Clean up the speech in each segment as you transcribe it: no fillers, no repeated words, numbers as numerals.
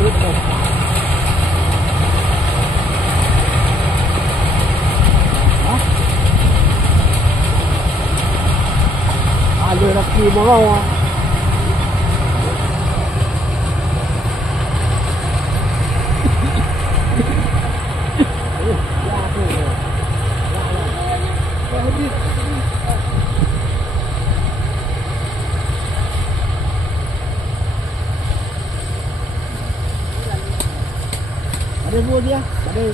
urut tu. Hah? Ada lagi mau ah. Ada buah dia, ada.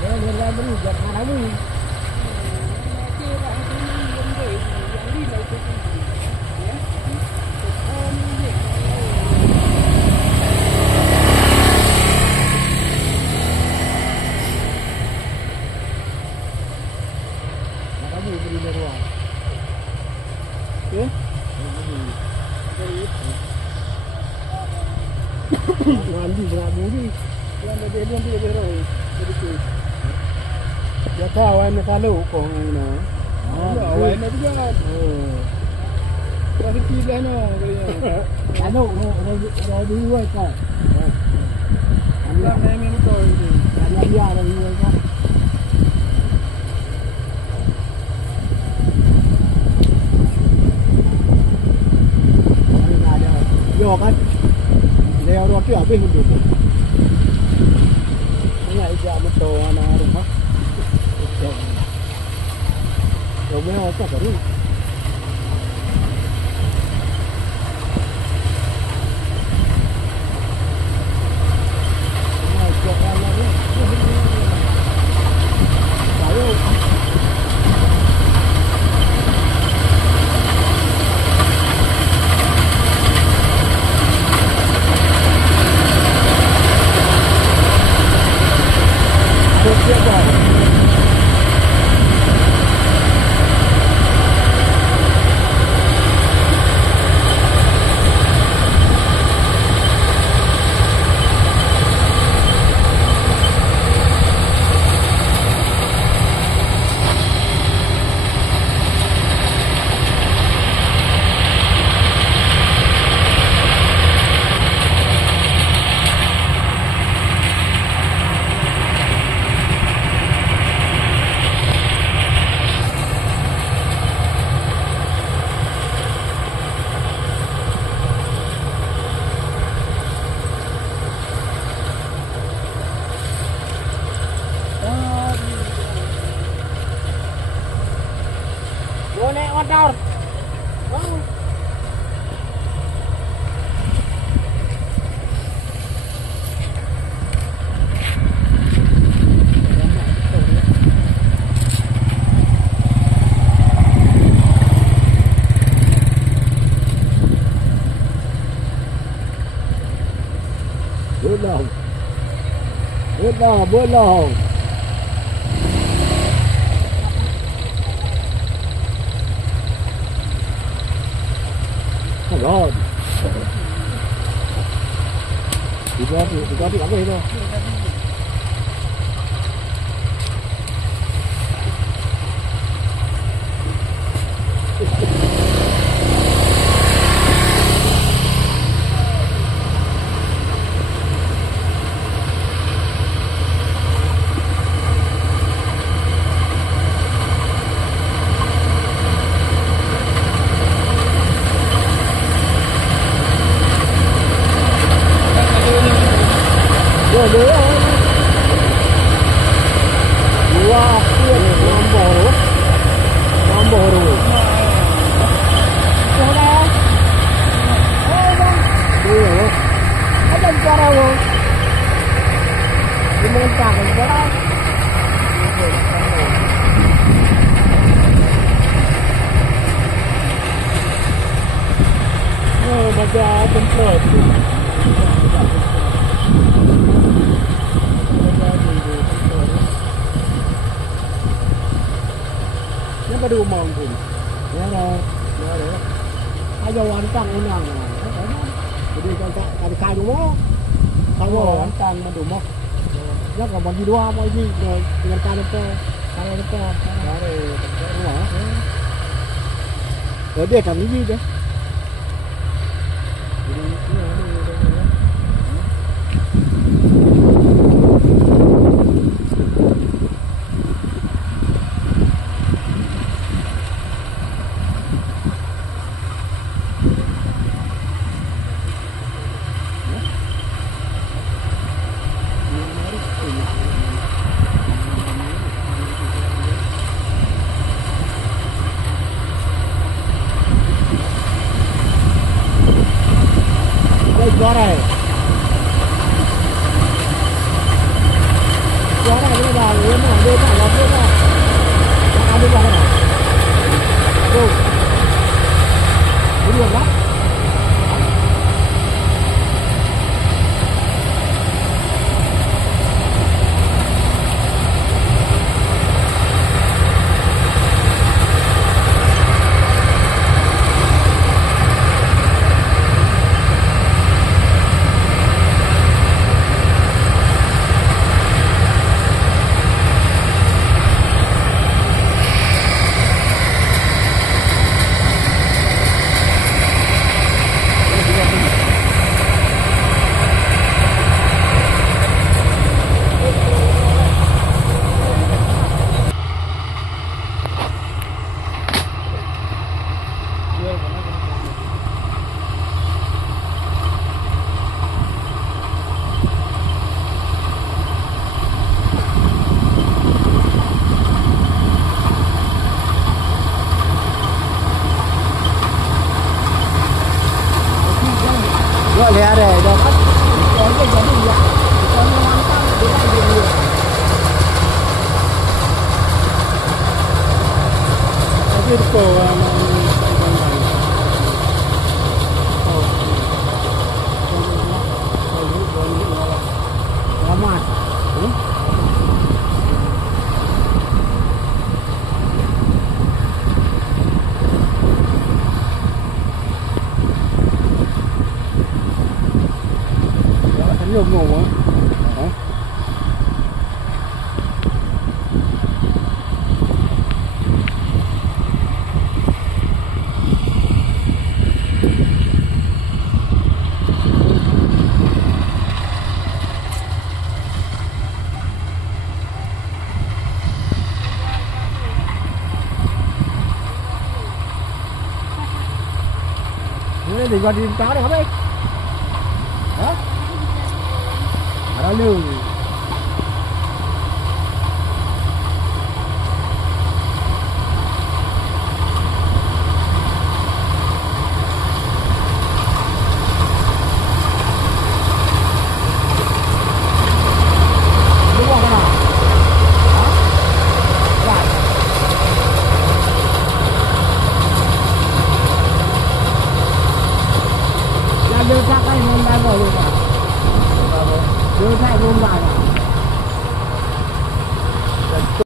Dia beri jangan lagi. Kamu beri dia ruang. Okey? Mandi dengan budi. Yang ada dia beroi. Jadi dia tahu awak selalu kau ini. Awak ini juga. Oh. Tapi tidak no. Anu, ada dua kau. Anu memang kau ini. Anu dia ada dua kau. Ada. Yo kan. Leo roti habis untuk tu. Ini aja motor anak rumah. Rumah apa baru? Naik motor. Bolong. God. Diganti apa itu? Cái đu mòn thì nhớ rồi hai giờ anh tăng cái nào đi cho khai đúng không không anh tăng mà đúng không rất là bọn gì đua mọi gì rồi người ta được khai được đó thì đúng không ở đây làm cái gì đấy juara ya. Juara ini dah, ini dah, dia dah, yang ada dah. Tuh, ini apa? Gua lihat deh, dapat. Oke, jadi ya. Kalau mantap, dia dia. Tapi itu Selamat. Nhiều ngủ á. Ini thì còn đi cá được không anh? Hả? Ở đâu lưu? Đưa sang luôn lại